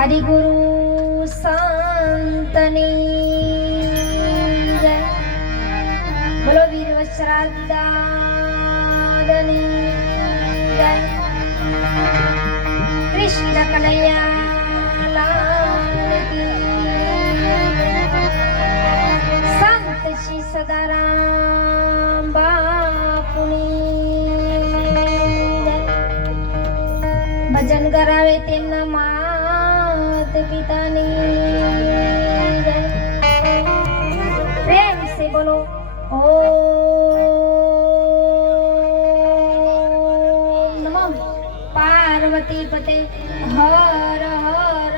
હરિગુરુ સંતની બોલો વીર વસ્ત્રાદાની જય કૃષ્ણ કનૈયા પતે હર હર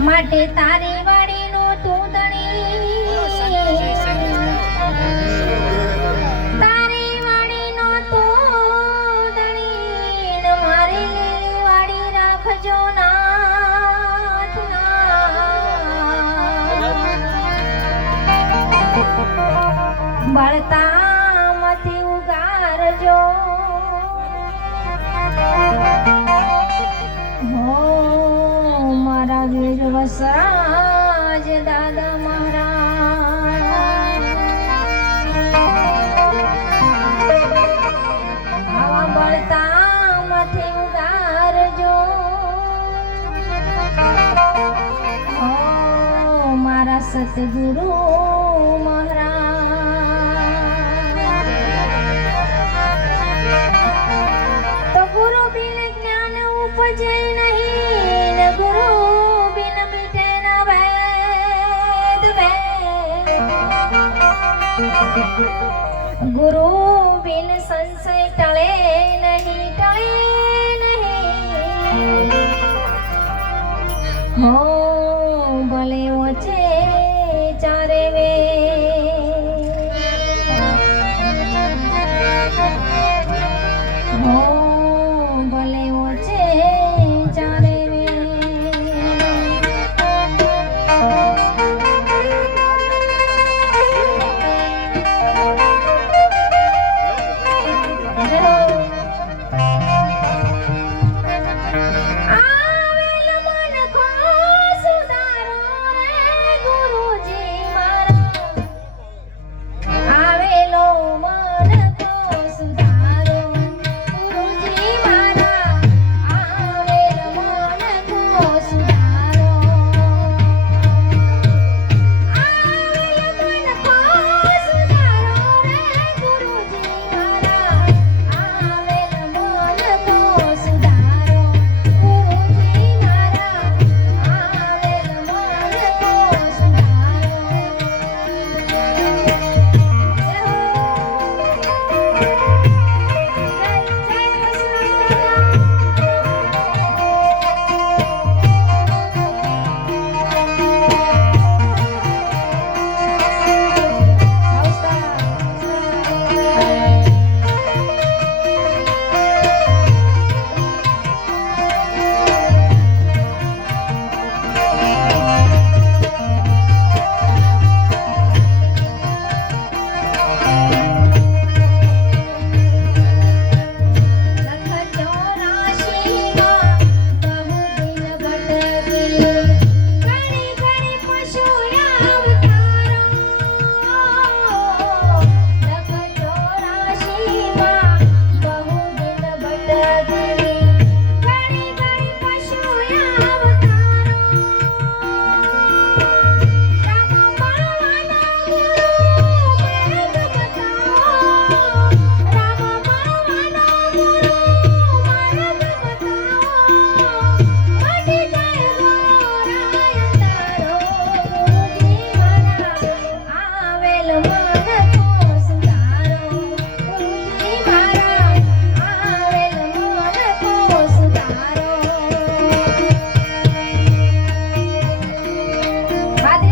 માટે તારી બળતામાંથી ઉગારજો. હો મારા વીર વસરાજ દાદા મહારાજ આવા બળતામાંથી ઉગારજો. હો મારા સતગુરુ ઉપજે નહીં ગુરુ બિન મીઠે ન વેદ ગુરુ બિન સંશય ટળે નહીં ટળે Padre